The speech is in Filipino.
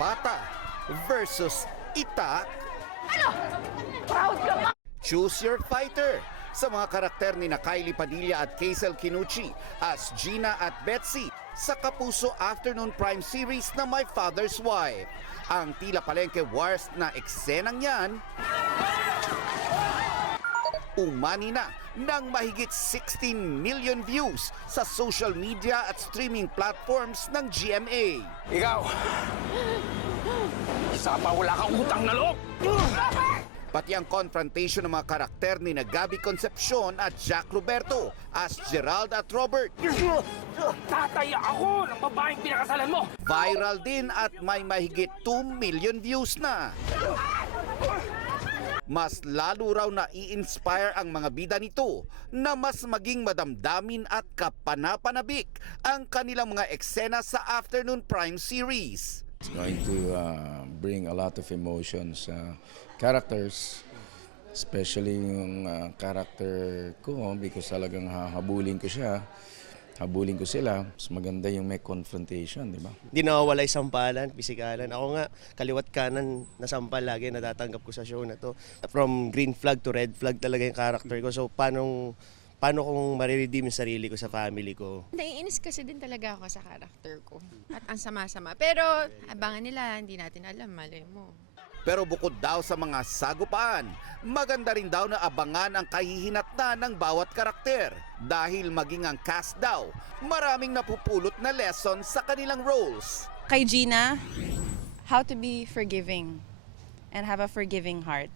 Zapata versus Itak. Proud ka ba? Choose your fighter. Sa mga karakter ni Kylie Padilla at Kazel Kinuchi as Gina at Betsy sa Kapuso Afternoon Prime Series na My Father's Wife. Ang tila palengke wars na eksenang yan, umani na ng mahigit 16 million views sa social media at streaming platforms ng GMA. Ikaw, isa pa wala kang utang na loob! Pati ang confrontation ng mga karakter ni Gabi Concepcion at Jack Roberto as Gerald at Robert. Tataya ako ng babaeng pinakasalan mo! Viral din at may mahigit 2 million views na. Mas lalo raw na i-inspire ang mga bida nito na mas maging madamdamin at kapanapanabik ang kanilang mga eksena sa Afternoon Prime Series. It's going to bring a lot of emotions characters, especially yung character ko because talagang habulin ko siya. Habulin ko sila, mas maganda yung may confrontation, di ba? Hindi nawawala yung sampalan, pisikalan. Ako nga, kaliwat kanan na sampal lagi natatanggap ko sa show na to. From green flag to red flag talaga yung character ko. So paano kung mariredeem yung sarili ko sa family ko? Naiinis kasi din talaga ako sa character ko. At ang sama-sama. Pero abangan nila, hindi natin alam, malay mo. Pero bukod daw sa mga sagupaan, maganda rin daw na abangan ang kahihinatnan ng bawat karakter. Dahil maging ang cast daw, maraming napupulot na lesson sa kanilang roles. Kay Gina, how to be forgiving and have a forgiving heart.